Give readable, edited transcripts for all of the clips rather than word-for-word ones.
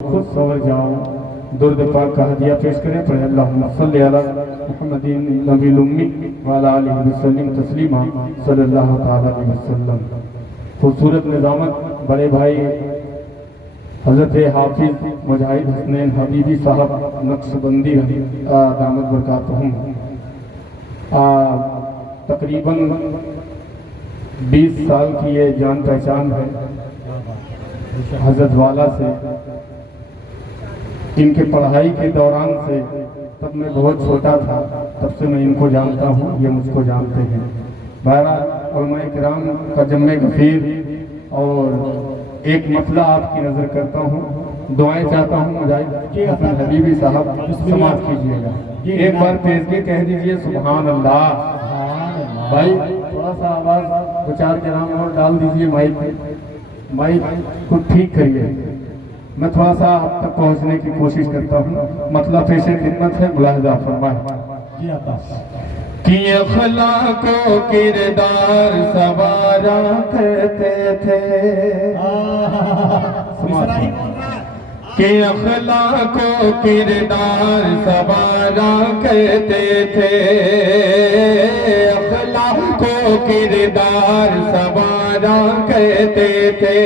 खुद सवर जाओ दुर्द पाक का हदिया पेश करें पढ़े अल्लाहुम्मा सल्ली अला मुहम्मदिन नबील उम्मी व अला आलिहि वसल्लम तस्लीमा सल्लल्लाहु तआला अलैहि वसल्लम। खूबसूरत निज़ामत बड़े भाई हज़रत हाफिज मुजाहिद हसनैन हबीबी साहब नक्शबंदी दामद बरकातहुम तकरीबन 20 साल की ये जान पहचान है हज़रत वाला से। इनके पढ़ाई के दौरान से तब मैं बहुत छोटा था, तब से मैं इनको जानता हूँ, ये मुझको जानते हैं। बहरहाल उलमाए किराम का जम्मे गफीर और एक मसला आपकी नज़र करता हूँ, दुआएं चाहता हूँ मुजाहिद हसन हबीबी साहब समाज कीजिएगा। एक बार तेज के कह दीजिए सुभान अल्लाह। भाई थोड़ा सा आवाज़ दो चार ग्राम और डाल दीजिए, माइक को ठीक करिए। मैं थोड़ा सा आप तक पहुंचने की कोशिश करता हूँ। मतलब पेशे खिदमत है, मुलाहिजा फरमाए कि अखलाको किरदार सवारा करते थे कि अखलाको किरदार सवारा करते थे, अखलाको किरदार सवारा करते थे,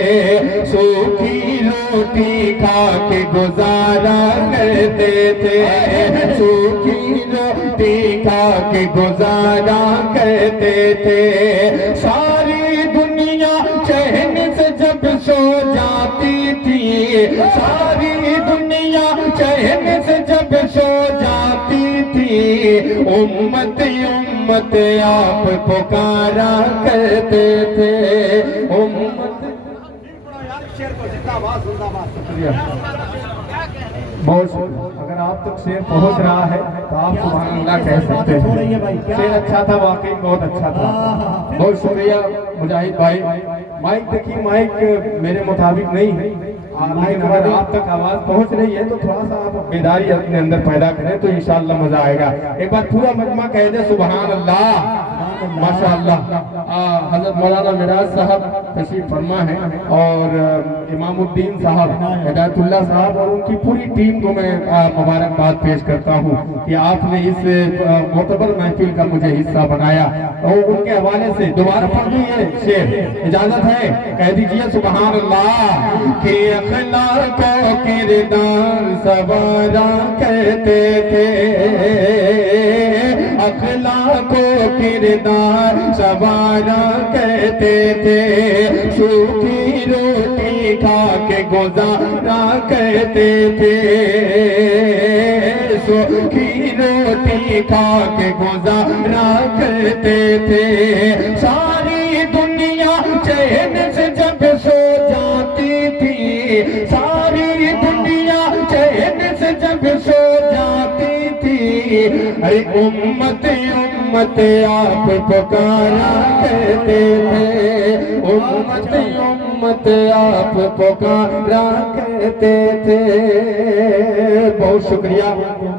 सूखी रोटी खा के गुजारा करते थे, सूखी रोटी खा के गुजारा करते थे। सारी दुनिया चैन से जब सो जाती थी, सारी दुनिया चैन से जब सो जाती थी, उम्मत उम्मत आप पुकारा करते थे, उम्मत। बहुत अगर आप तक शेर पहुंच रहा है तो आप सुभान अल्लाह कह सकते हैं। शेर अच्छा था, वाकई बहुत अच्छा था। बहुत शुक्रिया मुजाहिद भाई। माइक देखिए, माइक मेरे मुताबिक नहीं है, लेकिन अगर आप तक आवाज पहुंच रही है तो थोड़ा सा आप बेदारी अपने अंदर पैदा करें तो इंशाअल्लाह मजा आएगा। एक बार पूरा मजमा कह दे सुभान अल्लाह। माशाअल्लाह हजरत मौलाना मिराज साहब तशरीफ फरमा है और इमामुद्दीन साहब, हिदायतुल्लाह साहब और उनकी पूरी टीम को मैं मुबारकबाद पेश करता हूँ कि आपने इस मोतबर महफिल का मुझे हिस्सा बनाया। और उनके हवाले से दोबारा पढ़ लीजिए शेर, इजाजत है, कह दीजिए सुभान अल्लाह। कि अखलाको किरदार सवारा कहते थे, अखलाको किरदार सवारा कहते थे, सूखी रोटी खा के गुजारा कहते थे, सूखी रोटी खा के गुजारा कहते थे। सारी दुनिया चैन से जब सो जाती थी, सारी दुनिया चैन से जब सो जाती थी, अरे उम्मत उम्मत आप पुकारा कहते थे, उम्मत उम्मत आप पुकारा कहते थे। बहुत शुक्रिया।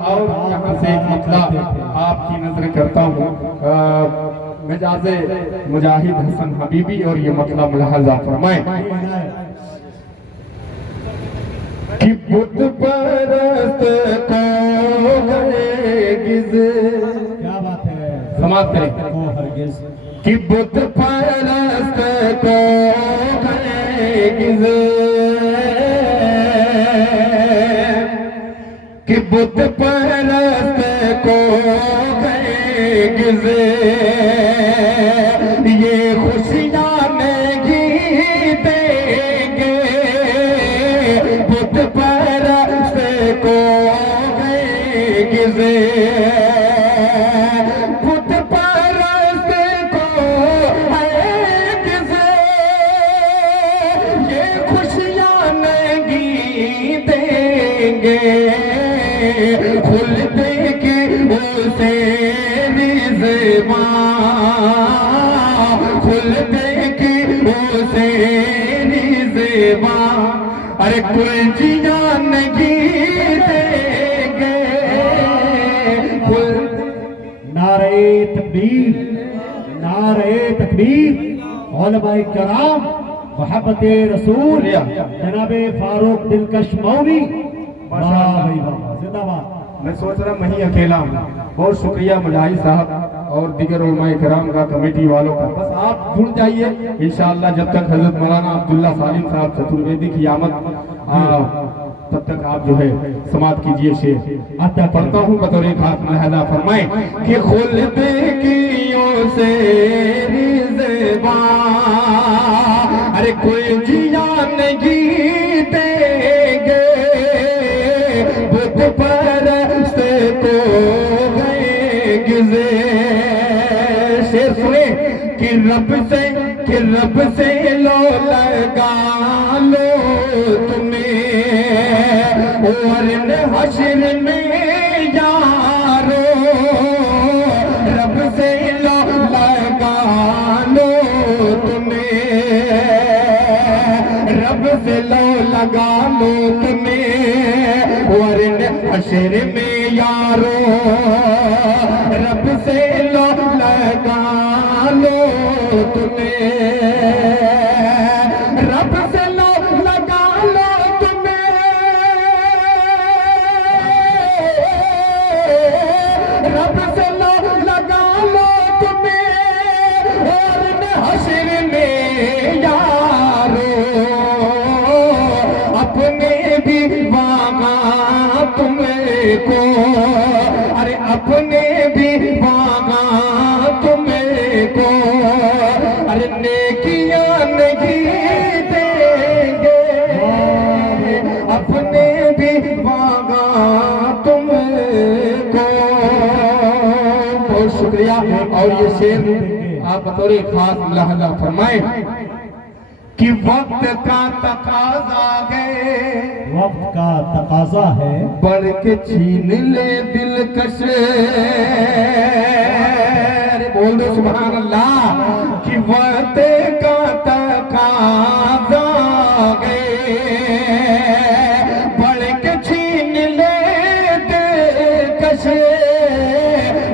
और यहाँ से एक मतला आपकी नजर करता हूँ, मिजाजे मुजाहिद हसन हबीबी, और ये मतलब मुलाहजा फरमाए कि बुत परस्त को हरगिज, क्या बात है, समाप्त करें कि बुत परस्त को हरगिज, कि बुत परस्त को हरगिज ये खुशियां नहीं देंगे, बुत परस्त को हरगिज, बुत परस्त को हरगिज ये खुशियां नहीं देंगे, खुल देंगे उसे रिज़वां, खुल देंगे उसे रिज़वां, अरे कुर्जियां नहीं देंगे, खुल। नारे तकबीर, नारे तकबीर। उलमाए किराम मोहब्बत रसूल जनाबे फारूक दिलकश मौवी। वाह भाई वाह, जिंदाबाद। मैं सोच रहा मैं ही अकेला हूँ। बहुत शुक्रिया मुजाहिद साहब और दीगर उलमाए किराम का, कमेटी वालों का। बस आप जुड़ जाइए इंशाअल्लाह। जब तक हजरत मौलाना अब्दुल्ला सालिम साहब चतुर्वेदी की आमद तब तक आप जो है समाप्त कीजिए। शेर आता पढ़ता हूँ बतौर खास मुलाहजा फरमाए कि खुल्द कियों से रिज़वा, अरे कोई जिया नहीं देंगे बुत परस्त को गए गिज़े। शेर सुने कि रब से लो लगा लो तुम्हें और हश्र में यारो, रब से लो लगा लो तुम्हें, रब से लो लगा लो तुम्हें और हश्र में यारो, रब से लो लगा लो तुम्हें, रब से लो लगा लो तुम्हें, रब से लो लगा लो तुम्हें और हश्र में यारो, अपने भी वामा तुमको, अरे अपने भी वामा तुमको, अरे नेकियां नहीं देंगे अपने भी वागा तुमको। बहुत शुक्रिया। और ये शेर आप बतौर खास मुलाहजा फरमाए कि वक्त का तकाजा है, वक्त का तकाजा है, बढ़ के छीन ले दिलकश। बोल दो सुभान अल्लाह। कि वक्त का तकाजा है, बढ़ के छीन ले दिलकश,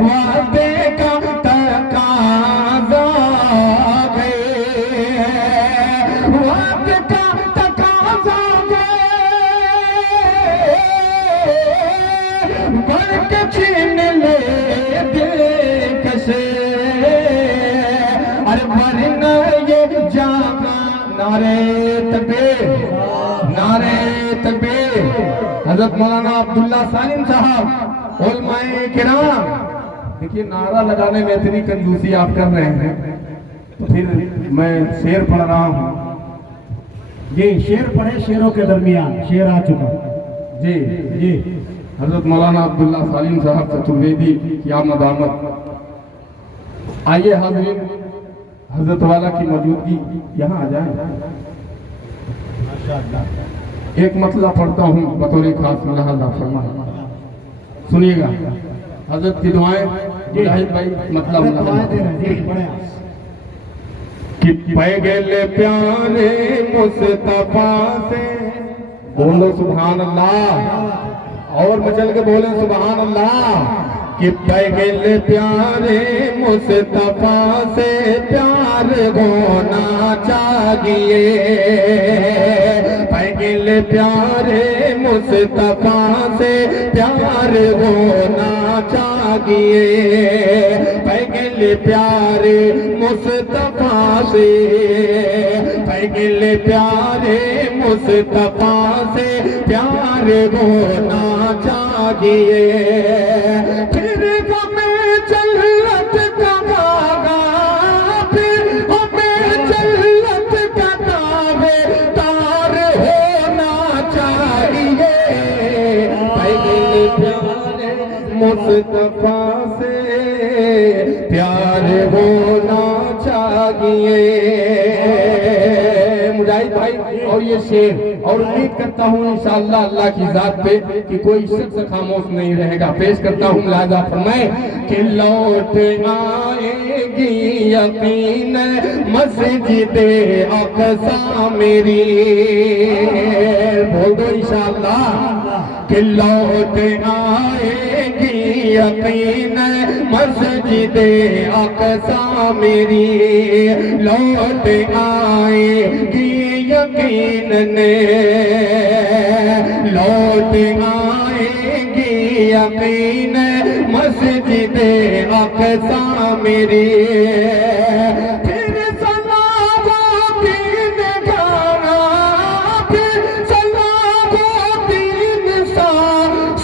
वक्त का तकाजा है, वक्त का तकाजा है, बढ़ के छीन ले दिलकश, अरे वरना ये जागा। नारे तकबीर, नारे तकबीर। हजरत मौलाना अब्दुल्ला सालिम साहब, उलमाए किराम। देखिए नारा लगाने में इतनी कंजूसी आप कर रहे हैं तो फिर मैं शेर पढ़ रहा हूँ। जी शेर पढ़े, शेरों के दरमियान शेर आ चुका। जी जी हजरत मौलाना अब्दुल्ला सालिम साहब चतुर्वेदी की आमद आमद। आइए हाज़रीन, हजरत वाला की मौजूदगी यहाँ आ जाए। एक मतला पढ़ता हूँ बतौर खास मुलाहजा फरमाए, सुनिएगा। हजरत की दुआएं मुजाहिद भाई मतलब कि पैगल प्यारे मुस्तफा से, बोलो सुभान अल्लाह। और मचल के बोले सुभान अल्लाह। कि पैगल प्यारे मुस्तफा से प्यार होना चाहिए, पैगल प्यारे मुस्तफा से प्यार होना चाहिए, पैगल प्यारे मुस्तफा से, पैगल प्यारे मुस्तफा से प्यार होना चाहिए। फिर हमें जन्नत का बागा, फिर हमें जन्नत का दावेदार होना चाहिए, पैगल प्यारे मुस्तफा से प्यार होना चाहिए। मुजाहिद भाई और ये शेर, और उम्मीद करता हूँ इंशाअल्लाह अल्लाह की जात पे कि कोई शख्स खामोश नहीं रहेगा। पेश करता हूँ मुलाहिजा फरमाए कि लौट आएगी यकीन मस्जिदे अक़सा मेरी, बोल दो इंशाअल्लाह। कि लौट आएगी यकीन मस्जिदे अक़सा मेरी, लौट आएगी यकीन ने लौट आएगी यकीन मस्जिद अक़सा मेरी फिर सलावुद्दीन गाना फिर सलावुद्दीन सा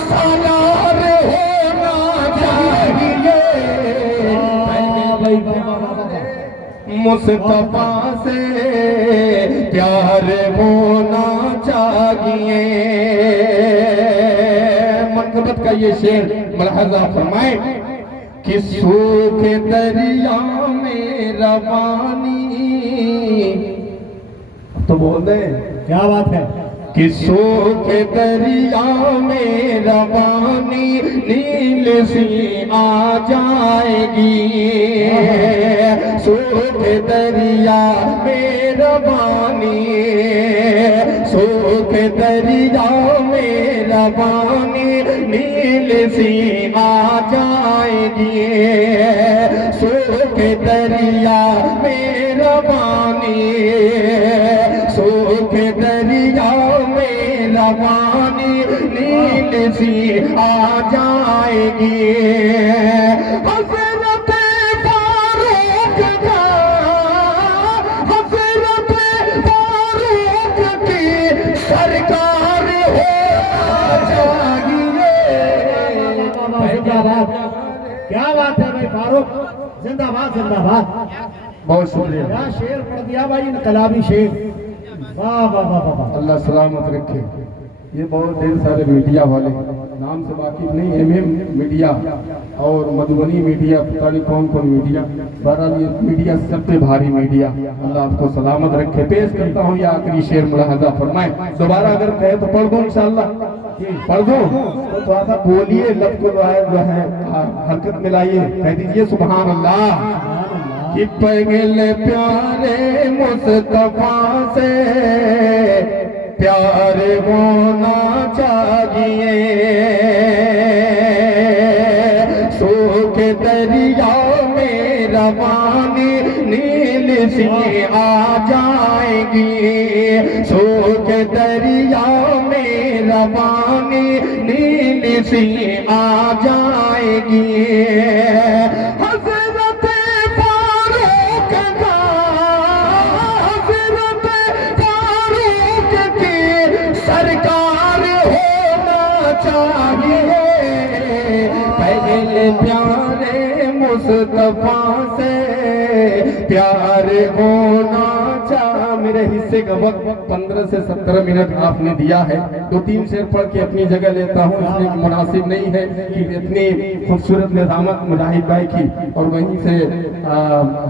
सालार होना चाहिए मुस्तफा से प्यार होना चाहिए। मनकबत का ये शेर मुलाहजा फरमाए कि सूखे दरिया में रवानी, तो बोल दे क्या बात है कि सूखे दरिया में रवानी नील सी आ जाएगी, सूखे दरिया में रवानी, सूखे दरिया में रवानी नील सी आ जाएगी, सूखे दरिया में रवानी, सूखे दरिया रवानी नील सी आ जाएगी। हज़रत फारूक का, हज़रत फारूक की सरकार होना चाहिए। क्या बात है भाई फारूक, जिंदाबाद जिंदाबाद। बहुत शुक्रिया। क्या शेर पढ़ दिया भाई, इनकलाबी शेर, वाह वाह वाह वाह। अल्लाह सलामत रखे। ये बहुत ढेर सारे मीडिया वाले नाम से वाकिफ नहीं, MM मीडिया और मधुबनी मीडिया, पता नहीं कौन कौन मीडिया, बहरहाल ये मीडिया सबसे भारी मीडिया। अल्लाह आपको सलामत रखे। पेश करता हूँ ये आखिरी शेर मुलाहजा फरमाए। दोबारा अगर कहे तो पढ़ दूँ इंशाअल्लाह, पढ़ दूँ तो थोड़ा सा बोलिए, लफ्ज़ को जो है हरकत मिलाइए, कह दीजिए सुभान अल्लाह। कि पगले प्यारे मुस्तफा से प्यार होना चाहिए, सूखे दरिया में रवानी नील सी आ जाएगी, सूखे दरिया में रवानी नील सी आ जाएगी। सरकार होना चाहिए, पहले प्यारे मुस्तफा से प्यार होना चाहिए। मेरे हिस्से का वक्त 15 से 17 मिनट आपने दिया है, 2-3 शेर पढ़ के अपनी जगह लेता हूँ, इसलिए मुनासिब नहीं है कि इतनी खूबसूरत निज़ामत मुजाहिद भाई की और वहीं से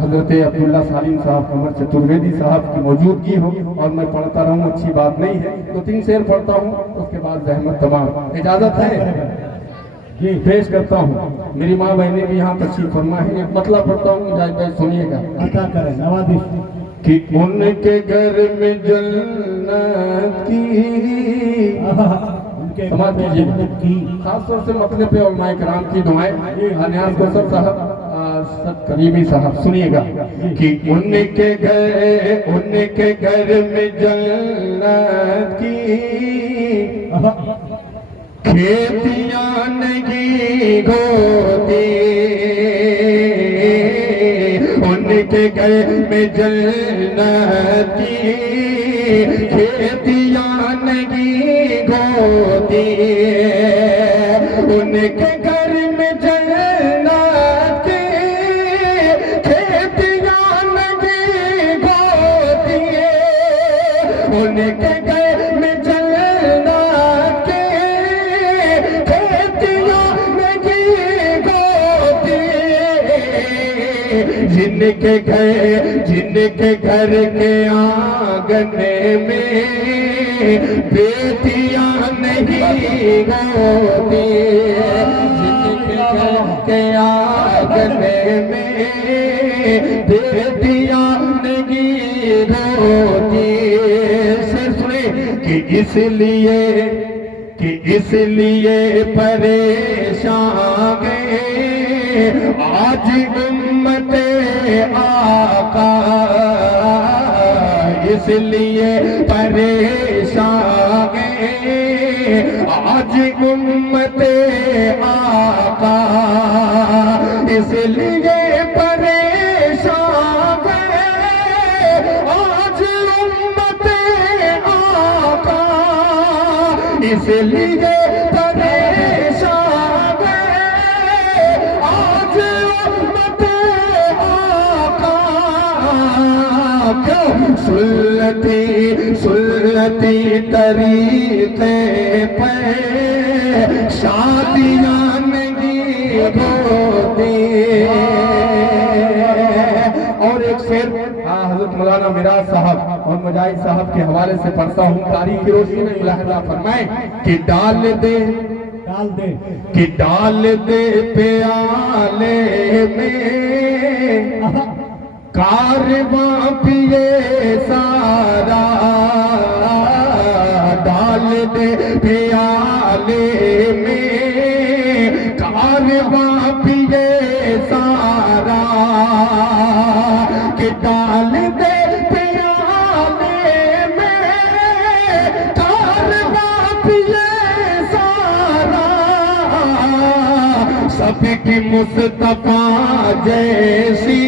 हजरत अब्दुल्ला सालिम साहब, कमर चतुर्वेदी साहब की मौजूदगी हो और मैं पढ़ता रहूँ, अच्छी बात नहीं है। 2-3 शेर पढ़ता हूँ, उसके बाद जहमत तमाम। इजाजत है जी, पेश करता हूँ। मेरी माँ बहनें भी यहाँ तशरीफ फरमा है। एक मतलब पढ़ता हूँ, मुजाहिद भाई सुनिएगा। अता करें नवाज़िश। कि उनके घर में जन्नत की, समाज कीजिए, खासतौर से मतलब पे उलमा इकराम की दुआएं, अनियाज कोसर साहब, सद करीमी साहब, सुनिएगा। कि उनके घर में जन्नत की खेतियां नहीं होती, उनके घर में जन्नत की खेतियां नहीं होती, उनके घर में जन्नत की खेतियां नहीं होती, उनके घर में जन्नत की खेतियां नहीं होती, जिनके घर के आंगन में बेटियां नहीं होती, जिनके घर के आंगन में बेटियां नहीं होती। शेर सुने कि इसलिए परेशान गए आज उम्मते आका, इसलिए परेशान है आज उम्मते आका, इसलिए परेशान है आज उम्मते आका, इसलिए परेशान है आज उम्मते आका। क्यों सुन्नती तरीके पे शादियां नहीं होती। और एक शेर हजरत मौलाना मिराज साहब और मुजाहिद साहब के हवाले से पढ़ता हूँ, तारीख की रोशनी में मुलाहिजा फरमाए कि डाल दे कि डाल दे प्याले में कारवां पिए सारा, डाल दे प्याले में कारवां पिए सारा, कि डाल दे प्याले में कारवां पिए सारा, सबकी मुस्तफा जैसी,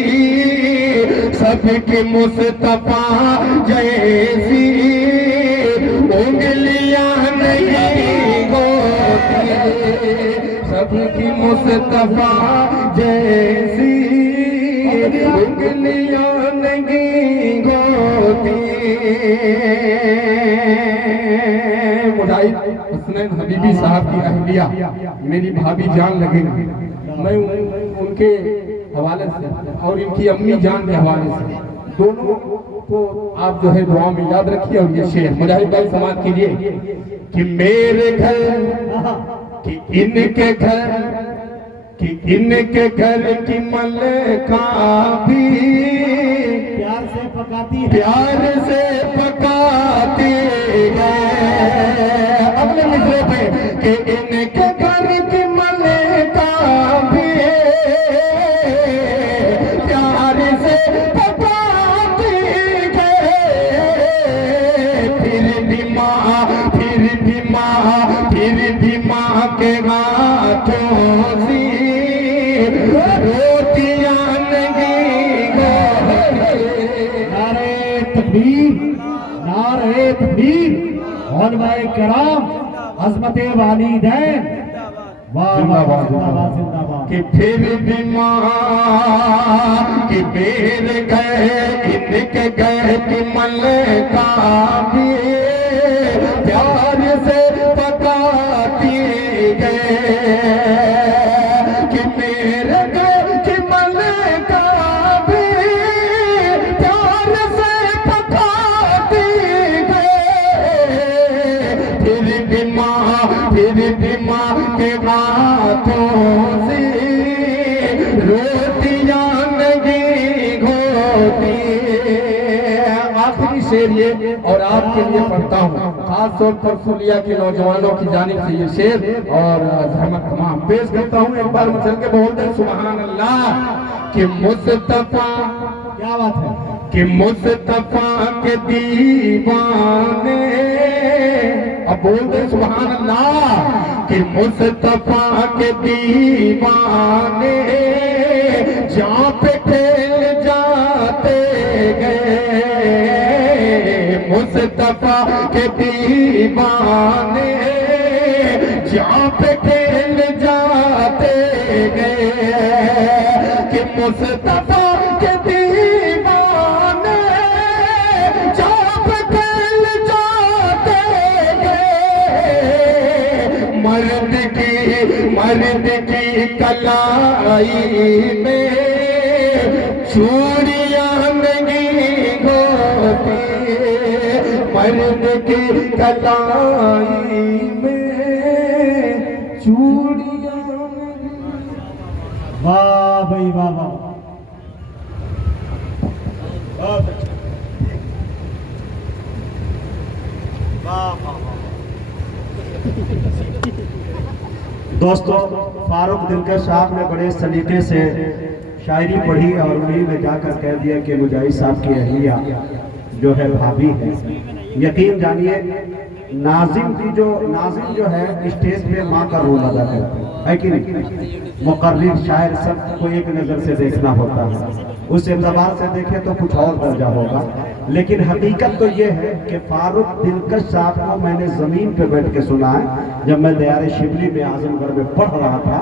सबकी मुस्तफा जैसी उंगलियां नहीं होती, सबकी मुस्तफा जैसी उंगलियां नहीं होती। मुजाहिद हुसैन हबीबी साहब की अहलिया मेरी भाभी जान लगेगी, मैं उनके हवाले से और इनकी अम्मी जान के हवाले से दोनों को आप जो है दुआ में याद रखिए। और ये शेर मुजाहिद भाई समाज कीजिए कि मेरे घर कि इनके घर कि इनके घर की मलका भी प्यार से पकाती है, प्यार से पकाती है। अगले मिसरे पे कि इनके घर की मलका भी प्यार से पकाती है, फिर भी माँ के हाथों से रोटियां नहीं होती। नारे तकबीर, नारे तकबीर, उलमाए किराम, अज़मते वालिदैन, वाह वाह जिंदाबाद जिंदाबाद। कि फिर भी माँ कि मेरे गए इनके गए कि मलका भी प्यार से पकाती गए, कि मेरे गए कि मलका भी प्यार से पकाती गए, फिर भी माँ के हाथों से रोटियां नहीं होती। आखिरी शेर ये और आपके लिए पढ़ता हूँ, खास तौर पर फुलिया के नौजवानों की जानिब से ये शेर और जहमत तमाम पेश करता हूँ। एक बार चल के बोलते हैं सुभान अल्लाह। कि मुस्तफा, क्या बात है, कि मुस्तफा के दीवाने, अब बोलते सुभान अल्लाह। कि मुस्तफा के दीवाने जहाँ पे खेल जाते गए, मुस्तफा के दीवाने जहाँ पे खेल जाते गए, कि मुस्तफा के दीवाने जहाँ पे खेल जाते गए, मर्द की कलाई में चूड़ियां नहीं होती, मर्द की कलाई में चूड़ियां। वाह भाई वाह वाह, बहुत अच्छा, वाह वाह वाह। दोस्तों, फारूक दिलकश साहब ने बड़े सलीके से शायरी पढ़ी और उन्हीं में जाकर कह दिया कि मुजाहिद साहब की अहलिया जो है भाभी है। यकीन जानिए नाजिम जो है स्टेज पे माँ का रोल अदा करती है कि नहीं। मुकर्रिर शायर सबको एक नज़र से देखना होता है, उस एतबार से देखें तो कुछ और दर्जा होगा, लेकिन हकीकत तो ये है कि फारूक दिलकश साहब को मैंने ज़मीन पे बैठ के सुना है। जब मैं दयारे शिबली में आजमगढ़ में पढ़ रहा था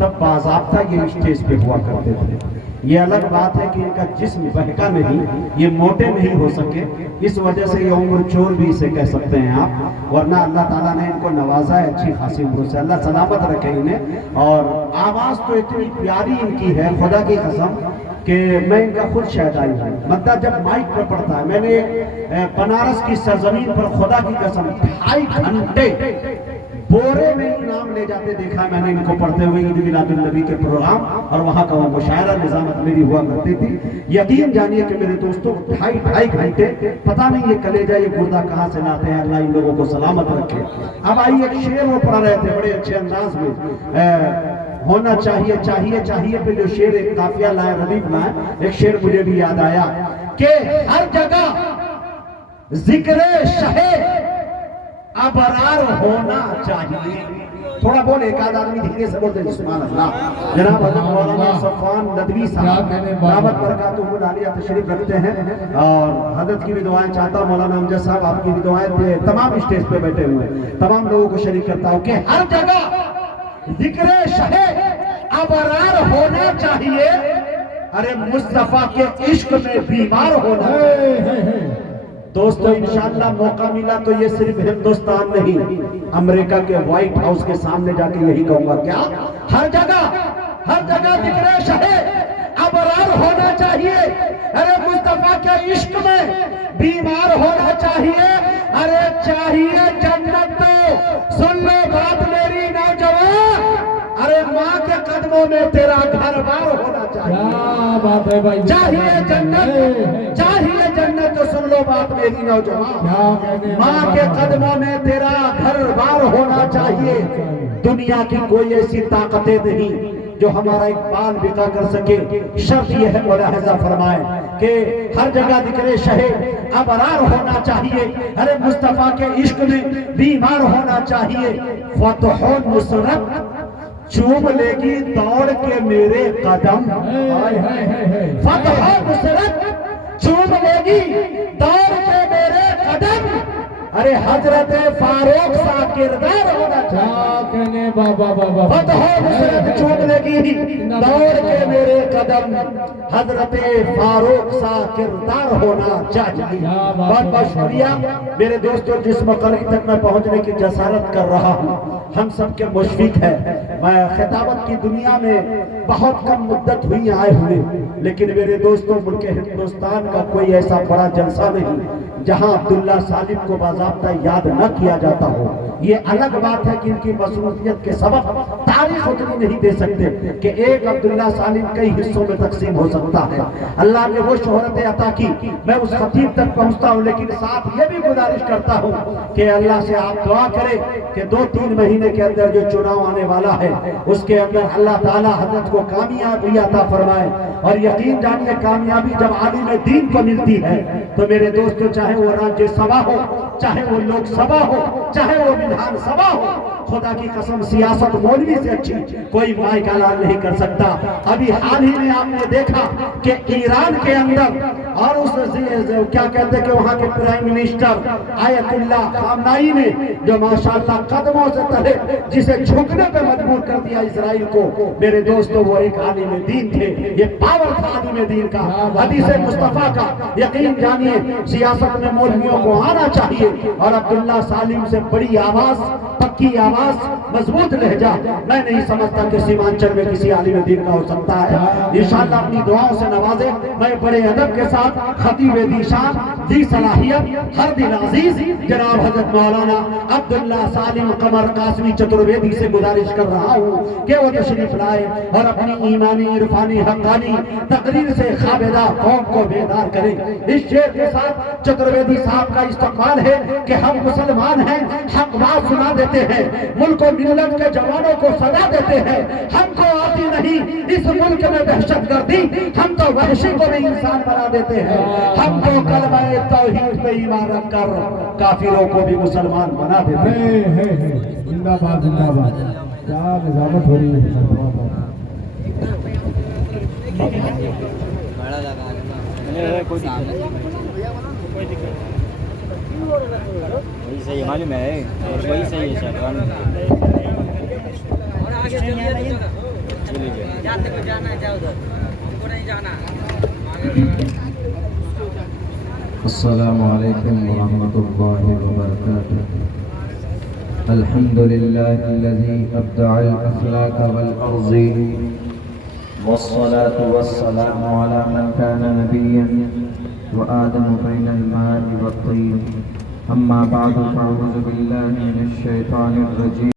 तब बाज़ाब्ता ये स्टेज पे हुआ करते थे। ये अलग बात है कि इनका जिस्म बहका नहीं, ये मोटे नहीं हो सके, इस वजह से ये उम्र चोर भी इसे कह सकते हैं आप, वरना अल्लाह ताला ने इनको नवाजा है अच्छी खासी उम्र से, अल्लाह सलामत रखे इन्हें। और आवाज़ तो इतनी प्यारी इनकी है खुदा की कसम कि मैं इनका खुद शहदाई हूँ। मतलब जब माइक पर पढ़ता है, मैंने बनारस की सरजमीन पर खुदा की कसम 2.5 घंटे बोरे में इनाम ले जाते देखा मैंने इनको पढ़ते हुए ईद मिलादुन नबी के प्रोग्राम, और वहाँ का वो मुशायरा निजामत मेरी हुआ करती थी। यकीन जानिए कि मेरे दोस्तों 2.5 घंटे पता नहीं ये कलेजा ये गुर्दा कहाँ से लाते हैं, अल्लाह इन लोगों को सलामत रखे। अब आइए एक शेर वो पढ़ रहे थे बड़े अच्छे अंदाज में, होना चाहिए चाहिए चाहिए पे जो शेर एक काफिया लाए रदीफ लाए, एक शेर मुझे भी याद आया कि हर जगह जिक्र शहे अबरार होना चाहिए। थोड़ा बोले एक आध आदमी धीरे से बोलते सुभान अल्लाह। जनाब हज़रत मौलाना सफ़वान नदवी साहब दावत बरकातुहुल आलिया तशरीफ रखते हैं, और हजरत की भी दुआएं चाहता हूँ, मौलाना अमजद साहब आपकी भी दुआएं तमाम स्टेज पे बैठे हुए तमाम लोगों को शरीक करता हूँ कि हर जगह जिक्र शहे अबरार होना चाहिए। अरे मुस्तफा के इश्क में बीमार होना चाहिए। दोस्तों इंशाअल्लाह मौका मिला तो ये सिर्फ हिंदुस्तान नहीं, अमेरिका के व्हाइट हाउस के सामने जाके यही कहूंगा, क्या हर जगह जिक्र शहे अबरार होना चाहिए। अरे मुस्तफा के इश्क में बीमार होना चाहिए। अरे चाहिए जन्नत तो सुन लो बात मेरी नौजवान, अरे माँ के कदमों में तेरा घर बार होना चाहिए। क्या बात है भाई, चाहिए जन्नत तो सुन लो बात मेरी नौजवान, माँ के कदमों में तेरा घर बार होना चाहिए। दुनिया की कोई ऐसी ताकतें नहीं जो हमारा एक बाल बिका कर सके। शर्त यह है मुलाहिजा फरमाए कि हर जगह जिक्र शहे अबरार होना चाहिए। अरे मुस्तफा के इश्क में बीमार होना चाहिए। फतह नुसरत चूम लेगी दौड़ के मेरे कदम, फतह नुसरत चूम लेगी दौड़ के मेरे कदम। अरे हजरत फारूक सा किरदार होना चाहिए। फतह नुसरत चूम लेगी दौड़ के मेरे कदम, हजरत फारूक सा किरदार होना चाहिए। बहुत बहुत शुक्रिया मेरे दोस्तों, जिस मकाम तक मैं पहुंचने की जसारत कर रहा हूं हम सबके मुशफिक है। मैं खिताबत की दुनिया में बहुत कम मुद्दत हुई आए हुए, लेकिन मेरे दोस्तों मुल्क हिंदुस्तान का कोई ऐसा बड़ा जलसा नहीं जहां अब्दुल्ला सालिम को बाज़ाब्ता याद न किया जाता हो। ये अलग बात है कि इनकी मसरूफियत के सबब तारीख उतनी नहीं दे सकते कि एक अब्दुल्ला सालिम कई हिस्सों में तकसीम हो सकता है। अल्लाह ने वो शोहरत अता की, मैं उस खतीब तक पहुंचता हूं, लेकिन साथ ये भी गुजारिश करता हूं कि अल्लाह से आप दुआ करें कि 2-3 महीने के अंदर जो चुनाव आने वाला है उसके अंदर अल्लाह ताला हजरत को कामयाबी अता फरमाए। और यकीन जानिए कामयाबी जब आलिम दीन को मिलती है तो मेरे दोस्तों, चाहे वो राज्यसभा हो, चाहे वो लोकसभा हो, चाहे वो विधानसभा हो, खुदा की कसम सियासत मौलवी से अच्छी कोई माई का लाल नहीं कर सकता। अभी हाल ही में आपने देखा कि ईरान के अंदर और उस क्या कहते हैं कि वहां के प्राइम मिनिस्टर आयतुल्ला खामनाई ने जो माशाल्लाह कदमों से तले जिसे झुकने पे मजबूर कर दिया इजराइल को, मेरे दोस्तों वो एक आलिम दीन थे। ये पावर था आलिम दीन का, हदीस मुस्तफा का। यकीन जानिए सियासत में मौलवियों को आना चाहिए। और अब्दुल्ला सालिम से बड़ी आवाज, पक्की आवाज, मजबूत लहजा मैं नहीं समझता कि सीमांचल में किसी आलिम दीन का हो सकता है। इंशाअल्लाह अपनी दुआओं से नवाजे। मैं बड़े अदब के साथ खतीब दीशान दी सलाहियत हर दिल अजीज जनाब हजरत मौलाना अब्दुल्ला सालिम कमर कासमी चतुर्वेदी से गुजारिश कर रहा हूँ कि वो तशरीफ लाए और अपनी ईमानी इरफानी हक्कानी तकरीर से खाबेदा कौम को बेदार करें। इस शेर के साथ चतुर्वेदी साहब का इस्तकबाल है कि हम मुसलमान हैं, हक बात सुना देते हैं, मुल्क और मिल्लत के जवानों को सजा देते हैं। हमको आती नहीं इस मुल्क में दहशतगर्दी, हम तो वहशी को भी इंसान बना देते हैं। हम तो कलमा तौहीद पे ईमान रखकर काफिरों को भी मुसलमान बना देते हैं। जिंदाबाद जिंदाबाद। क्या निजामत हो रही है। वही सही है, मालूम है वही सही है सर। अस्सलामु अलैकुम वरहमतुल्लाहि वबरकातुह। अल्हम्दुलिल्लाहिल्लज़ी अब्दअल अखलाक वल अर्ज़ी वस्सलातु वस्सलामु अला मन काना नबिय्यन व आदम बैनल माइ वत्तीन। अम्मा बअद फ़अऊज़ु बिल्लाहि मिनश शैतानिर रजीम।